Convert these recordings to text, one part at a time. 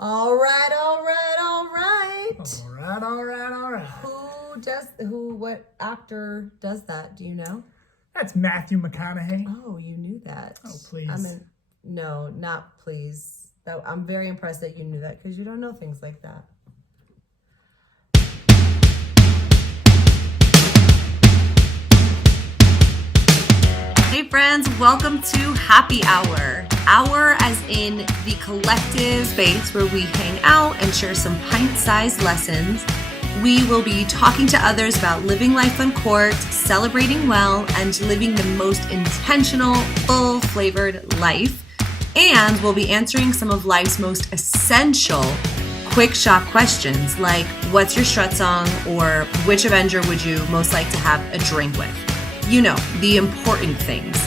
All right. What actor does that? Do you know? That's Matthew McConaughey. Oh, you knew that. Oh, please. No, not please. I'm very impressed that you knew that because you don't know things like that. Hey friends, welcome to Happy Hour. Hour as in the collective space where we hang out and share some pint-sized lessons. We will be talking to others about living life uncorked, celebrating well, and living the most intentional, full-flavored life. And we'll be answering some of life's most essential quick shot questions like what's your strut song or which Avenger would you most like to have a drink with? You know, the important things.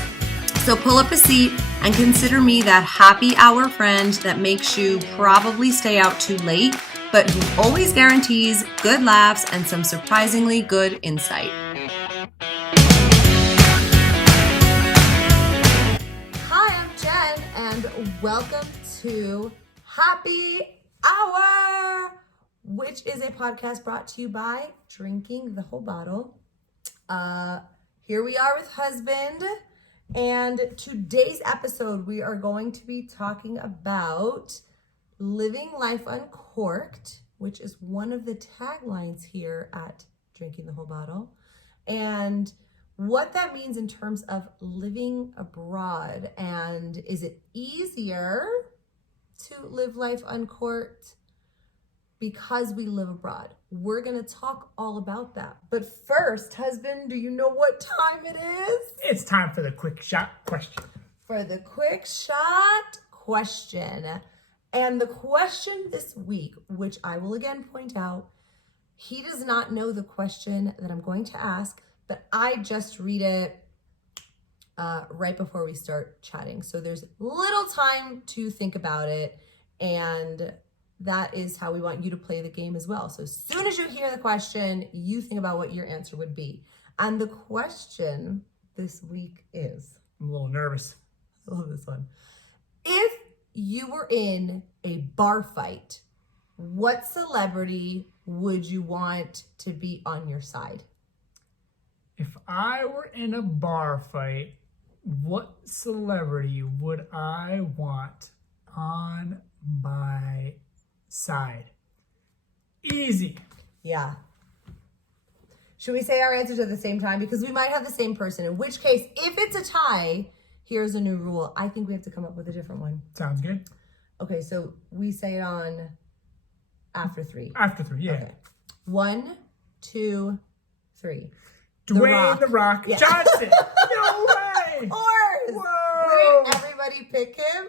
So pull up a seat and consider me that happy hour friend that makes you probably stay out too late, but who always guarantees good laughs and some surprisingly good insight. Hi, I'm Jen, and welcome to Happy Hour, which is a podcast brought to you by Drinking the Whole Bottle. Here we are with husband, and today's episode we are going to be talking about living life uncorked, which is one of the taglines here at Drinking the Whole Bottle, and what that means in terms of living abroad, and is it easier to live life uncorked because we live abroad? We're going to talk all about that. But first, husband, do you know what time it is? It's time for the quick shot question. For the quick shot question. And the question this week, which I will again point out, he does not know the question that I'm going to ask, but I just read it right before we start chatting. So there's little time to think about it, and that is how we want you to play the game as well. So as soon as you hear the question, you think about what your answer would be. And the question this week is... I'm a little nervous. I love this one. If you were in a bar fight, what celebrity would you want to be on your side? If I were in a bar fight, what celebrity would I want on my side? Easy. Yeah. Should we say our answers at the same time? Because we might have the same person. In which case, if it's a tie, here's a new rule. I think we have to come up with a different one. Sounds good. Okay, so we say it on after three. After three, yeah. Okay. 1, 2, 3. Dwayne The Rock yeah. Johnson. No way. Of course. Whoa. Wouldn't everybody pick him?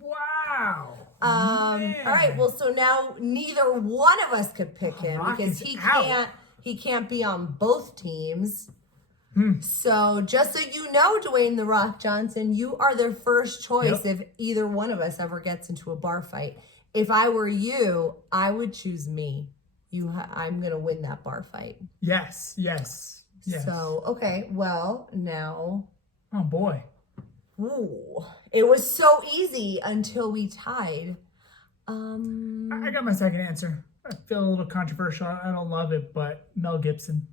Wow. All right. Well, so now neither one of us could pick him because he can't be on both teams. So just so you know, Dwayne The Rock Johnson, you are the first choice if either one of us ever gets into a bar fight. If I were you, I would choose me. I'm going to win that bar fight. Yes. So, okay. Well, now. Oh, boy. Ooh, it was so easy until we tied. I got my second answer. I feel a little controversial. I don't love it, but Mel Gibson.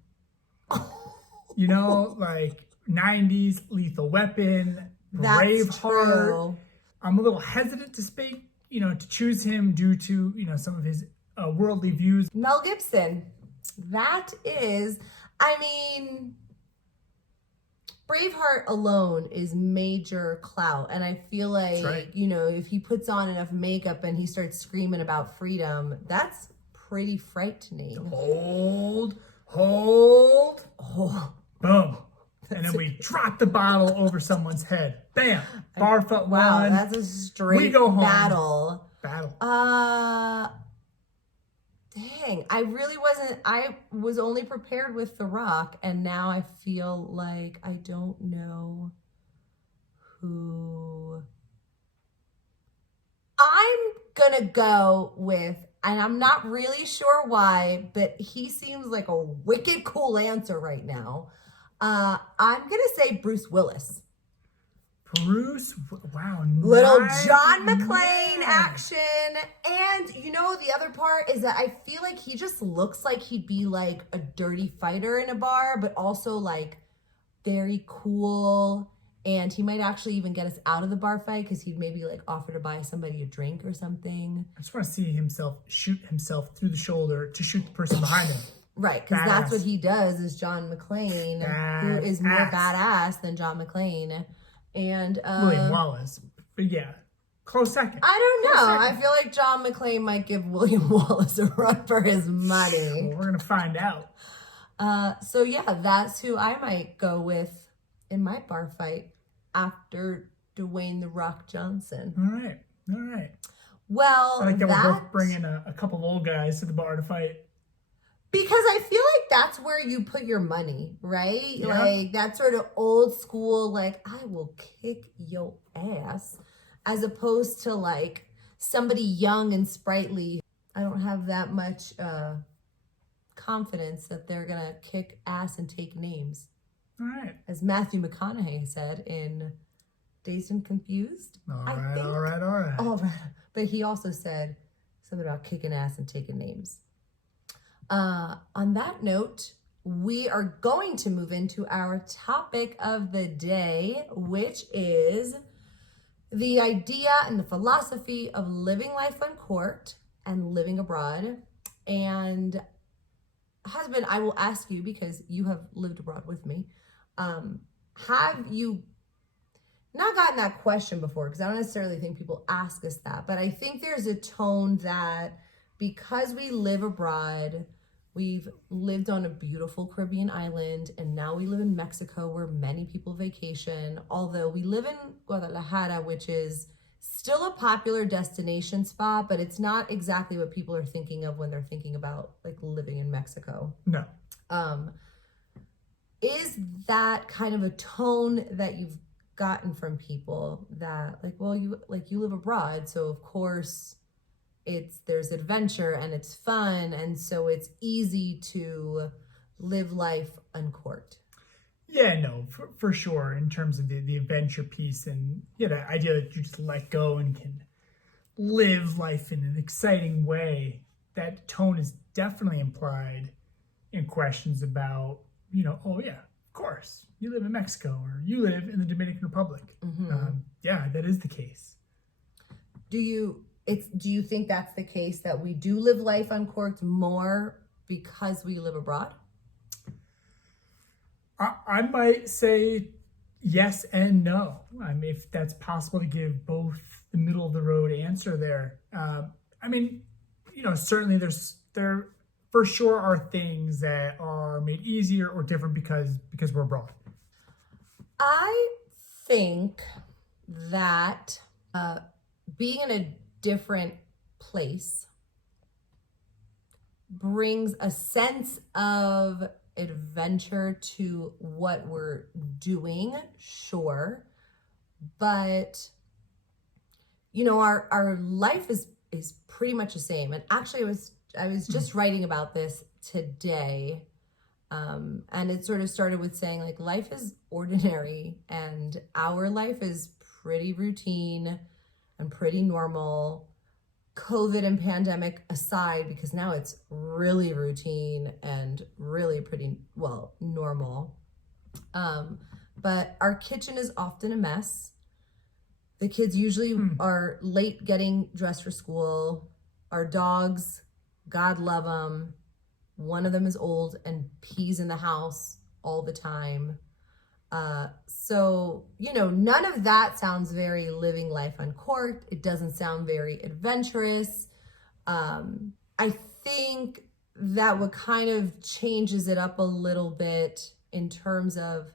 You know, like 90s Lethal Weapon, Braveheart. I'm a little hesitant to choose him due to, some of his worldly views. Mel Gibson. That is, Braveheart alone is major clout. And I feel like, right. If he puts on enough makeup and he starts screaming about freedom, that's pretty frightening. Hold. Oh. Boom. And then we drop the bottle over someone's head. Bam. Bar foot wow, one. That's a straight we go home. battle. Dang. I was only prepared with The Rock, and now I feel like I don't know who. I'm gonna go with, and I'm not really sure why, but he seems like a wicked cool answer right now. I'm gonna say Bruce Willis. Bruce, wow. Little John McClane action. And you know, the other part is that I feel like he just looks like he'd be like a dirty fighter in a bar, but also like very cool. And he might actually even get us out of the bar fight because he'd maybe like offer to buy somebody a drink or something. I just want to see himself shoot himself through the shoulder to shoot the person behind him. Right, because that's what he does is John McClane, who is more badass than John McClane. And William Wallace. But yeah, close second. I don't know. I feel like John McClane might give William Wallace a run for his money. Well, we're going to find out. So yeah, that's who I might go with in my bar fight after Dwayne "The Rock" Johnson. All right. Well, I like that we're both bringing a couple of old guys to the bar to fight. Because I feel like that's where you put your money, right? Yeah. Like that sort of old school, like, I will kick your ass, as opposed to like somebody young and sprightly. I don't have that much confidence that they're going to kick ass and take names. All right. As Matthew McConaughey said in Dazed and Confused. All right. But he also said something about kicking ass and taking names. On that note, we are going to move into our topic of the day, which is the idea and the philosophy of living life on court and living abroad. And husband, I will ask you, because you have lived abroad with me, have you not gotten that question before? Because I don't necessarily think people ask us that, but I think there's a tone that because we live abroad, we've lived on a beautiful Caribbean island, and now we live in Mexico where many people vacation, although we live in Guadalajara, which is still a popular destination spot, but it's not exactly what people are thinking of when they're thinking about like living in Mexico. No. Is that kind of a tone that you've gotten from people that like, well, you live abroad, so of course there's adventure and it's fun, and so it's easy to live life uncorked? Yeah, no, for sure, in terms of the adventure piece, and yeah, the idea that you just let go and can live life in an exciting way, that tone is definitely implied in questions about, oh yeah, of course, you live in Mexico or you live in the Dominican Republic. Mm-hmm. Yeah, that is the case. Do you think that's the case, that we do live life uncorked more because we live abroad? I might say yes and no. I mean, if that's possible to give both the middle of the road answer there. Certainly there for sure are things that are made easier or different because we're abroad. I think that being in a different place brings a sense of adventure to what we're doing, sure, but our life is pretty much the same. And actually I was just writing about this today, and it sort of started with saying like life is ordinary and our life is pretty routine and pretty normal, COVID and pandemic aside, because now it's really routine and really pretty, well, normal. But our kitchen is often a mess. The kids usually are late getting dressed for school. Our dogs, God love them, one of them is old and pees in the house all the time. So, none of that sounds very living life uncorked. It doesn't sound very adventurous. I think that what kind of changes it up a little bit in terms of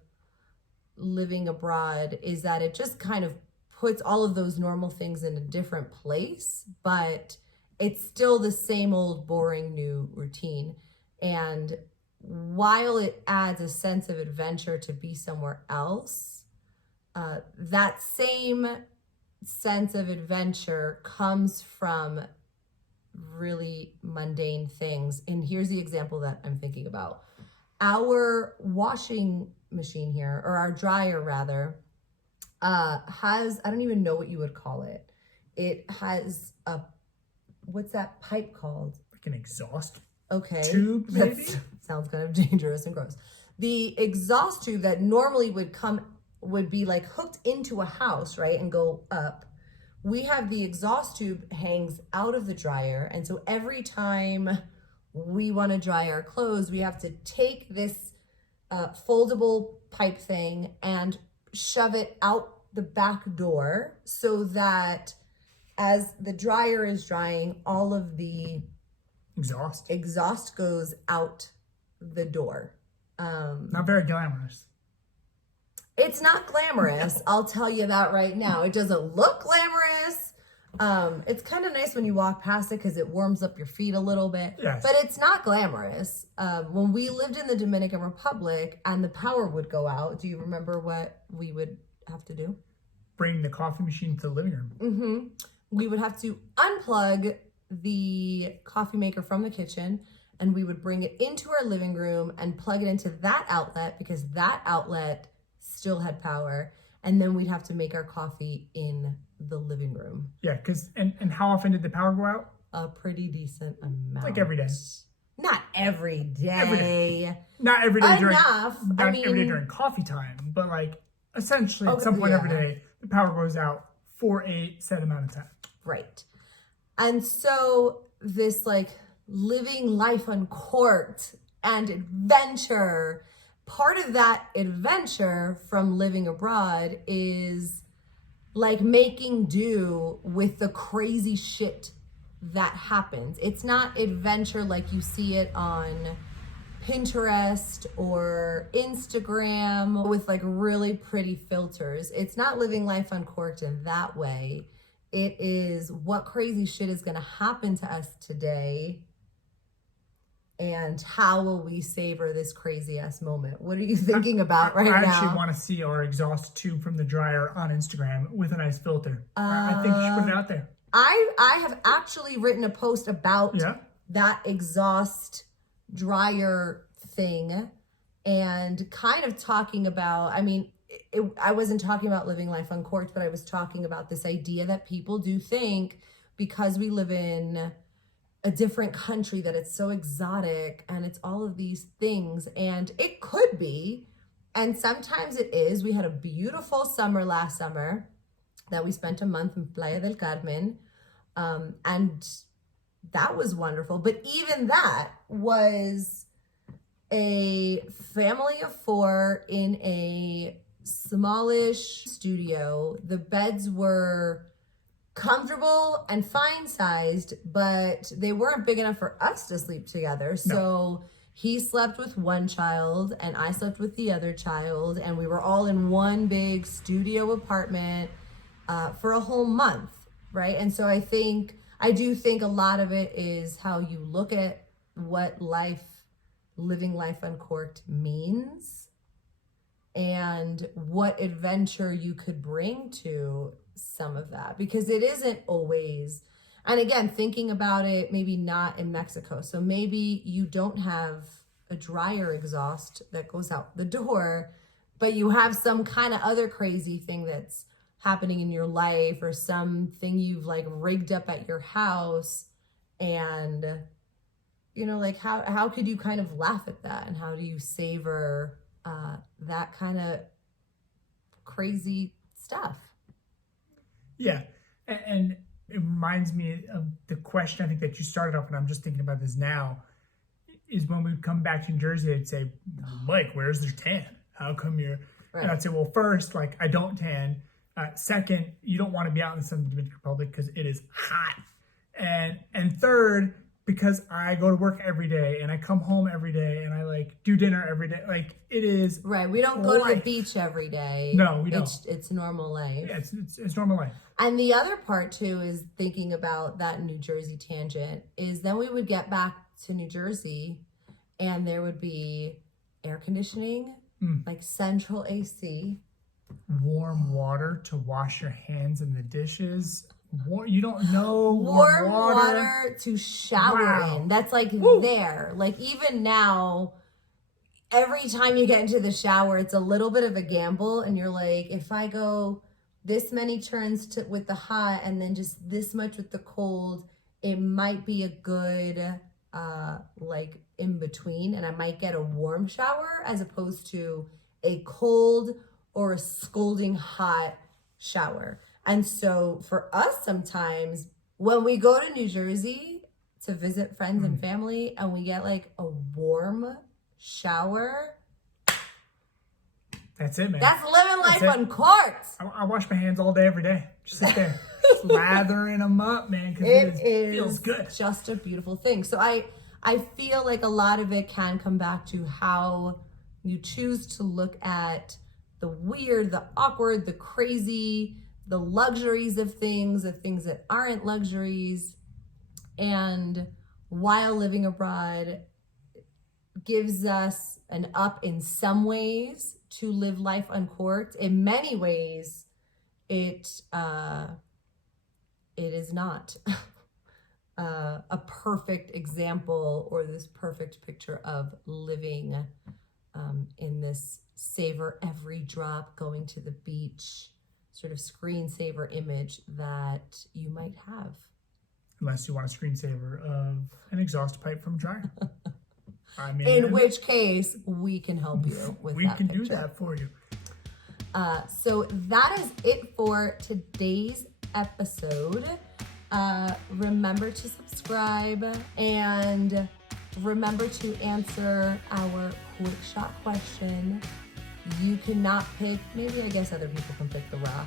living abroad is that it just kind of puts all of those normal things in a different place, but it's still the same old boring new routine. And while it adds a sense of adventure to be somewhere else, that same sense of adventure comes from really mundane things. And here's the example that I'm thinking about. Our washing machine here, or our dryer rather, has, I don't even know what you would call it. It has what's that pipe called? Like an exhaust tube, maybe? That sounds kind of dangerous and gross. The exhaust tube that normally would be like hooked into a house, right, and go up. We have the exhaust tube hangs out of the dryer, and so every time we want to dry our clothes, we have to take this foldable pipe thing and shove it out the back door so that as the dryer is drying, all of the exhaust goes out the door. Not very glamorous. It's not glamorous. No. I'll tell you that right now. It doesn't look glamorous. It's kind of nice when you walk past it because it warms up your feet a little bit. Yes. But it's not glamorous. When we lived in the Dominican Republic and the power would go out, do you remember what we would have to do? Bring the coffee machine to the living room. Mm-hmm. We would have to unplug the coffee maker from the kitchen, and we would bring it into our living room and plug it into that outlet because that outlet still had power, and then we'd have to make our coffee in the living room. Yeah, because and how often did the power go out? A pretty decent amount. Like every day. Not every day. Every day. Not every day during Enough. every day during coffee time, but like essentially at some point every day the power goes out for a set amount of time. Right. And so this like living life uncorked and adventure, part of that adventure from living abroad is like making do with the crazy shit that happens. It's not adventure like you see it on Pinterest or Instagram with like really pretty filters. It's not living life uncorked in that way. It is what crazy shit is going to happen to us today and how will we savor this crazy ass moment? What are you thinking about right now? I actually want to see our exhaust tube from the dryer on Instagram with a nice filter. I think you should put it out there. I have actually written a post about that exhaust dryer thing and kind of talking about, I mean, I wasn't talking about living life uncorked, but I was talking about this idea that people do think because we live in a different country that it's so exotic and it's all of these things, and it could be, and sometimes it is. We had a beautiful summer last summer that we spent a month in Playa del Carmen, and that was wonderful. But even that was a family of 4 in a smallish studio. The beds were comfortable and fine sized, but they weren't big enough for us to sleep together. So he slept with one child and I slept with the other child, and we were all in one big studio apartment for a whole month, right? And so I do think a lot of it is how you look at what living life uncorked means and what adventure you could bring to some of that, because it isn't always, and again, thinking about it, maybe not in Mexico. So maybe you don't have a dryer exhaust that goes out the door, but you have some kind of other crazy thing that's happening in your life or something you've like rigged up at your house. And, you know, like how could you kind of laugh at that? And how do you savor that kind of crazy stuff? Yeah. And it reminds me of the question I think that you started off, and I'm just thinking about this now, is when we would come back to New Jersey, I'd say, Mike, where's their tan? How come you're... Right. And I'd say, well, first, like, I don't tan. Second, you don't want to be out in the sun of the Dominican Republic because it is hot. And third, because I go to work every day and I come home every day and I like do dinner every day. Like it is right. We don't go to the beach every day. No, we don't. It's normal life. Yeah, it's normal life. And the other part too is thinking about that New Jersey tangent is then we would get back to New Jersey and there would be air conditioning, like central AC. Warm water to wash your hands in the dishes. You don't know warm water to shower in. That's like there. Like even now, every time you get into the shower, it's a little bit of a gamble, and you're like, if I go this many turns with the hot and then just this much with the cold, it might be a good like in between, and I might get a warm shower as opposed to a cold or a scalding hot shower. And so for us, sometimes when we go to New Jersey to visit friends and family and we get like a warm shower, that's it, man. That's living life on court. I wash my hands all day, every day. Just sit there, just lathering them up, man, because it feels good. Just a beautiful thing. So I feel like a lot of it can come back to how you choose to look at the weird, the awkward, the crazy, the luxuries of things, the things that aren't luxuries. And while living abroad gives us an up in some ways to live life uncorked, in many ways it is not a perfect example or this perfect picture of living in this savor every drop, going to the beach sort of screensaver image that you might have. Unless you want a screensaver of an exhaust pipe from a dryer. I mean, in which case, we can help you with we that can picture. do that for you. So that is it for today's episode. Remember to subscribe and remember to answer our quick shot question. You cannot pick, maybe I guess other people can pick The Rock,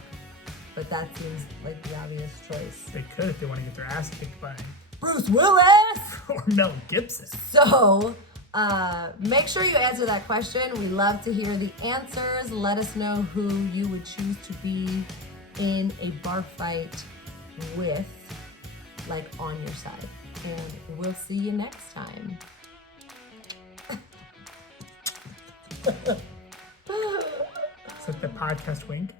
but that seems like the obvious choice. They could if they want to get their ass kicked by Bruce Willis! or Mel Gibson. So make sure you answer that question. We love to hear the answers. Let us know who you would choose to be in a bar fight with, like on your side. And we'll see you next time. Is that the podcast wink?